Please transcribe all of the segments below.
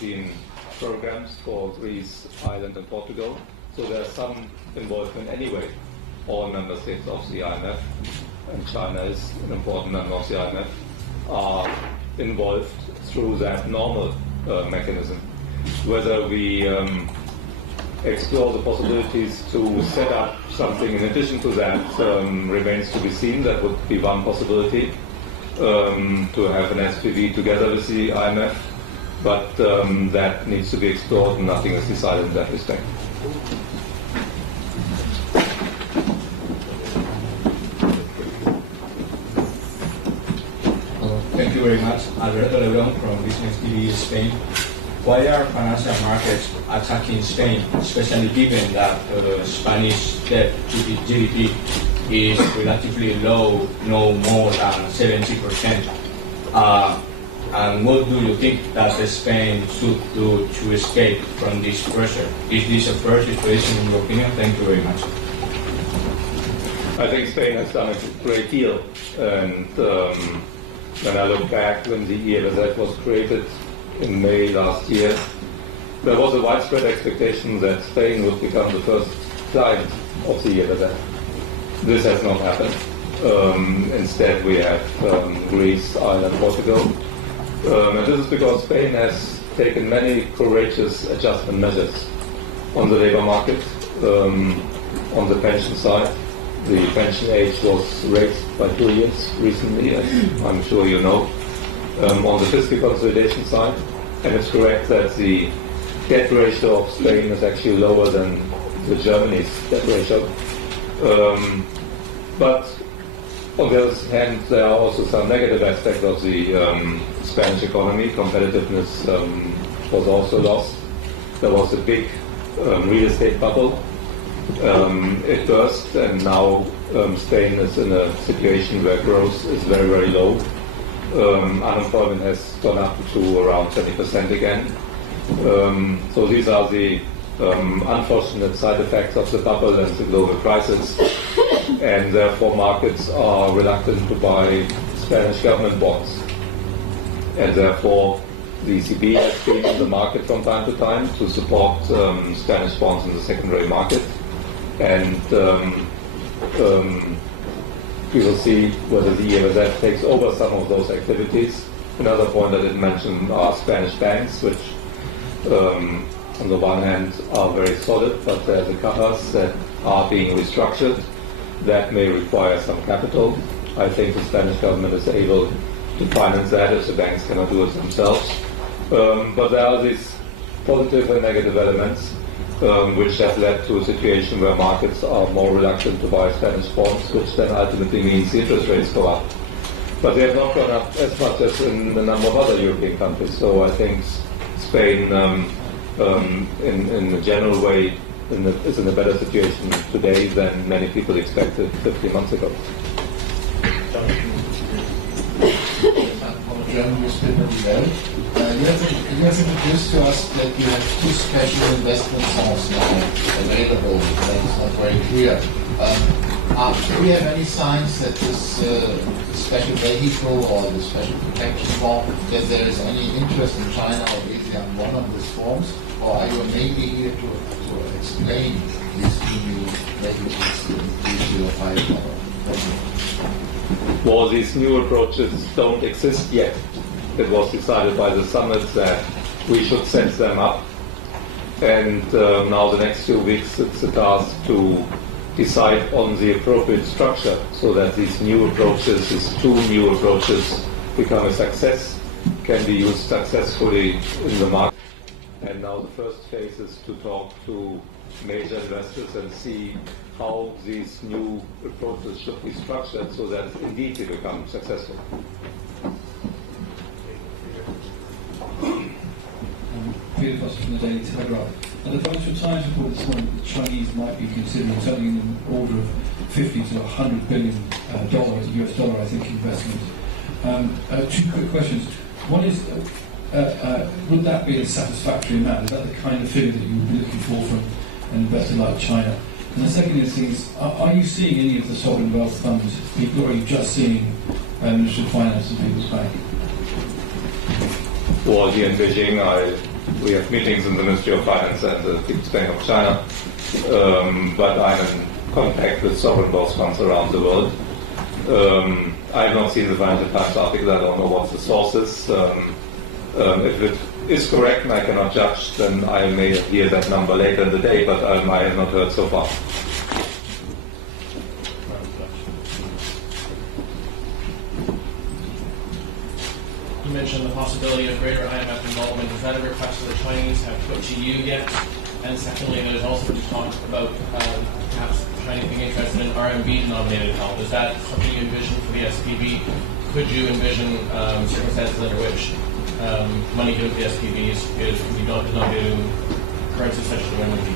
European programs for Greece, Ireland, and Portugal. So there's some involvement anyway. All member states of the IMF, and China is an important member of the IMF, are involved through that normal mechanism. Whether we explore the possibilities to set up something in addition to that remains to be seen. That would be one possibility, to have an SPV together with the IMF, but that needs to be explored and nothing is decided in that respect. Thank you very much. Alberto Lebrón from Business TV Spain. Why are financial markets attacking Spain, especially given that Spanish debt to GDP is relatively low, no more than 70%? And what do you think that Spain should do to escape from this pressure? Is this a fair situation in your opinion? Thank you very much. I think Spain has done a great deal, and when I look back when the EFSF was created in May last year, there was a widespread expectation that Spain would become the first client of the EFSF. This has not happened. Instead, we have Greece, Ireland, Portugal. And this is because Spain has taken many courageous adjustment measures on the labor market, on the pension side. The pension age was raised by 2 years recently, as I'm sure you know. On the fiscal consolidation side, and it's correct that the debt ratio of Spain is actually lower than the Germany's debt ratio. But on the other hand, there are also some negative aspects of the Spanish economy. Competitiveness was also lost. There was a big real estate bubble. It burst, and now Spain is in a situation where growth is very, very low. Unemployment has gone up to around 20% again. So these are the unfortunate side effects of the bubble and the global crisis, and therefore markets are reluctant to buy Spanish government bonds. And therefore the ECB has been in the market from time to time to support Spanish bonds in the secondary market. And we will see whether the EFSF takes over some of those activities. Another point I didn't mention are Spanish banks, which on the one hand are very solid, but there are the cajas that are being restructured. That may require some capital. I think the Spanish government is able to finance that if the banks cannot do it themselves. But there are these positive and negative elements which have led to a situation where markets are more reluctant to buy Spanish bonds, which then ultimately means the interest rates go up. But they have not gone up as much as in a number of other European countries. So I think Spain, in a general way, is in a better situation today than many people expected 50 months ago. You have introduced to us that you have two special investment zones now available. That is not very clear. Do we have any signs that this special vehicle or the special protection bond, that there is any interest in China or Asia in one of these forms? Or are you maybe here to explain these two new vehicles in your firepower? Well, these new approaches don't exist yet. It was decided by the summit that we should set them up. And now the next few weeks it's a task to decide on the appropriate structure so that these new approaches, these two new approaches, become a success, can be used successfully in the market. And now the first phase is to talk to major investors and see how these new approaches should be structured so that indeed they become successful. Peter Foster from the Daily Telegraph. And the Financial Times reported this morning that the Chinese might be considering something in the order of $50 to $100 billion US dollar, I think, investment. Two quick questions. One is, would that be a satisfactory amount? Is that the kind of figure that you would be looking for from an investor like China? And the second is are you seeing any of the sovereign wealth funds, or are you just seeing Ministry of Finance and People's Bank? Well, here in Beijing, we have meetings in the Ministry of Finance and the People's Bank of China, but I'm in contact with sovereign wealth funds around the world. I have not seen the Financial Times article. I don't know what the source is. If it is correct and I cannot judge, then I may hear that number later in the day, but I have not heard so far. You mentioned the possibility of greater IMF involvement. Is that a request that the Chinese have put to you yet? And secondly, there's also been talk about perhaps the Chinese being interested in RMB-denominated help. Is that something you envision for the SPV? Could you envision circumstances under which money given to the SPVs is not denominated in currencies such as the RMB?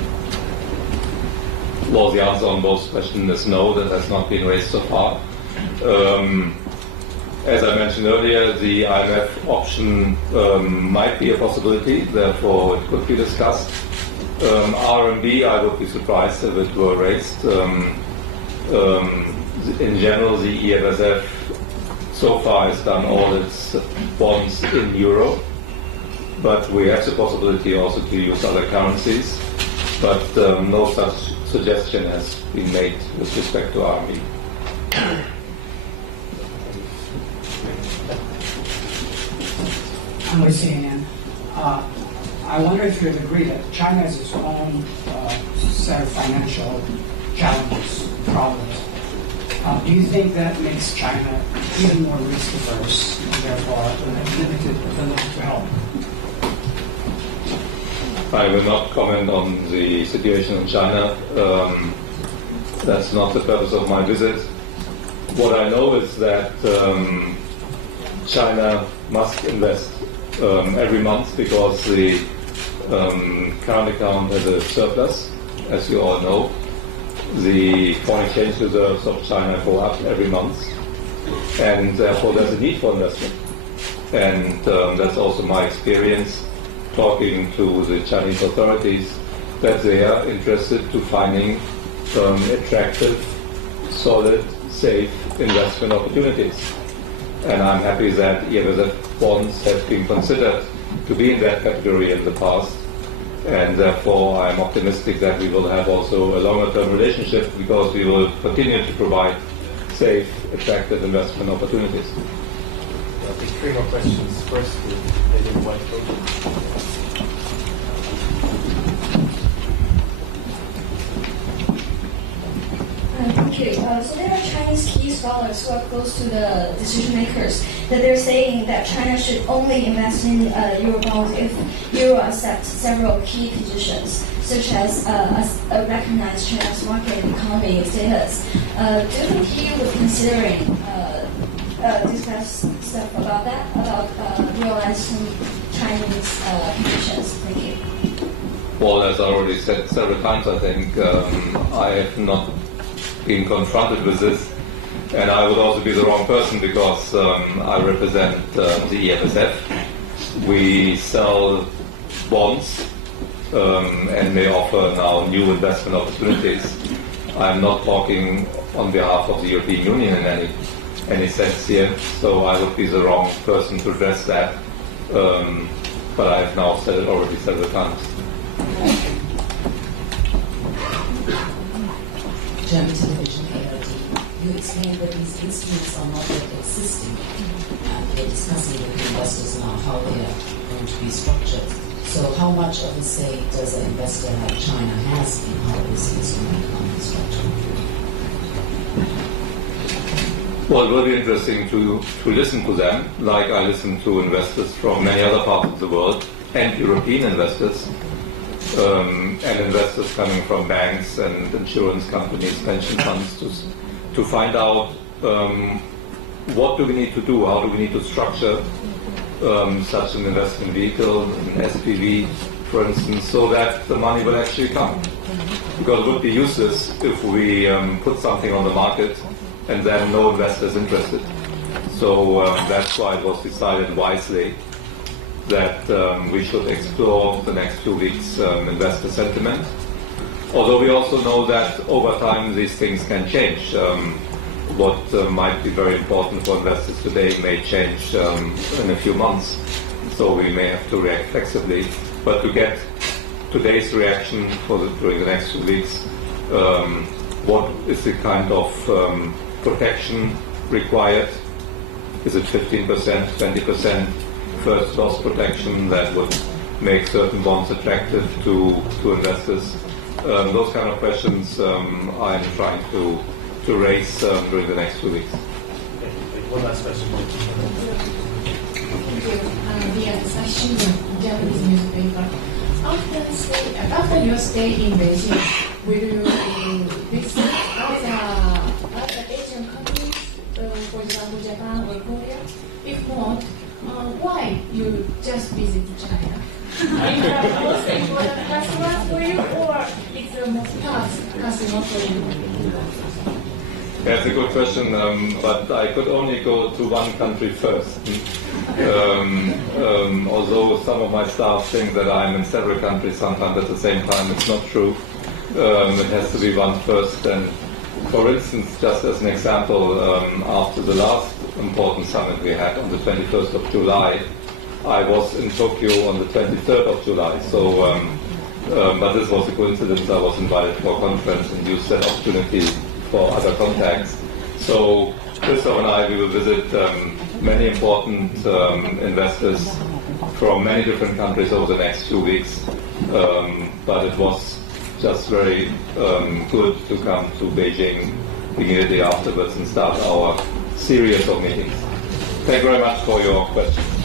Well, the answer on both questions is no. That has not been raised so far. As I mentioned earlier, the IMF option might be a possibility, therefore it could be discussed. RMB, I would be surprised if it were raised. In general, the EFSF so far has done all its bonds in euro, but we have the possibility also to use other currencies, but no such suggestion has been made with respect to RMB. I'm with CNN. I wonder if you'd agree that China has its own set of financial challenges, problems. Do you think that makes China even more risk averse and therefore limited ability to help? I will not comment on the situation in China. That's not the purpose of my visit. What I know is that China must invest every month because the current account has a surplus, as you all know. The foreign exchange reserves of China go up every month, and therefore there's a need for investment. And that's also my experience talking to the Chinese authorities, that they are interested to finding attractive, solid, safe investment opportunities. And I'm happy that EFSF bonds have been considered to be in that category in the past. And therefore, I'm optimistic that we will have also a longer-term relationship because we will continue to provide safe, attractive investment opportunities. I'll take 3 more questions. First, the lady in the white coat. Thank you. So there are Chinese key scholars who are close to the decision makers that they're saying that China should only invest in Eurobonds if Euro accepts several key conditions, such as a recognized China's market economy status. Do you think he would considering discuss stuff about that, about realizing Chinese conditions? Thank you. Well, as I already said several times, I think I have not been confronted with this, and I would also be the wrong person because I represent the EFSF. We sell bonds and may offer now new investment opportunities. I'm not talking on behalf of the European Union in any sense here, so I would be the wrong person to address that. But I have now said it already several times. German television, ARD, you explained that these instruments are not yet existing. We're discussing with the investors now how they are going to be structured. So how much of a say does an investor like China has in how this instrument can be structured? Well, it will be interesting to listen to them, like I listen to investors from many other parts of the world, and European investors, and investors coming from banks and insurance companies, pension funds, to find out what do we need to do, how do we need to structure such an investment vehicle, an SPV, for instance, so that the money will actually come. Because it would be useless if we put something on the market and then no investor is interested. So that's why it was decided wisely that we should explore the next 2 weeks investor sentiment. Although we also know that over time these things can change. What might be very important for investors today may change in a few months. so we may have to react flexibly. But to get today's reaction during the next 2 weeks, what is the kind of protection required? Is it 15%, 20% first loss protection that would make certain bonds attractive to investors? Those kind of questions I'm trying to raise during the next 2 weeks. One last question. Via discussion in Japanese newspaper. After your stay in Beijing, will you visit other Asian countries, for example, Japan or Korea? If not, why you just visit China? Is that the most important customer for you, or it's the most customer for you? That's a good question, but I could only go to one country first. Although some of my staff think that I'm in several countries sometimes at the same time, it's not true. It has to be one first. And for instance, just as an example, after the last important summit we had on the 21st of July, I was in Tokyo on the 23rd of July. So, but this was a coincidence. I was invited for a conference and used that opportunity for other contacts. So Christoph and I, we will visit many important investors from many different countries over the next 2 weeks. But it was just very good to come to Beijing immediately afterwards and start our series of meetings. Thank you very much for your questions.